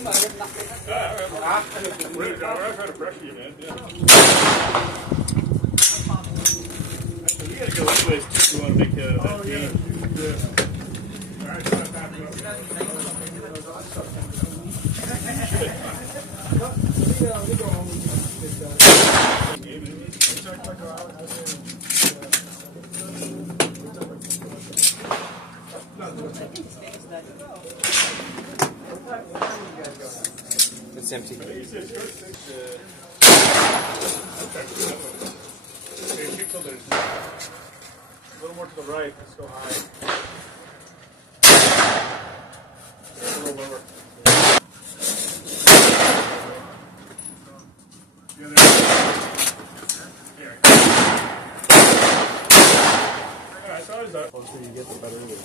We're trying to pressure you, man. Yeah. Actually, we gotta go anyways if you want to make that game. Alright, so I'm back up. It's empty. A little more to the right, let's go high. A little lower. Yeah, there. Alright, so I was up. The closer you get, the better it is.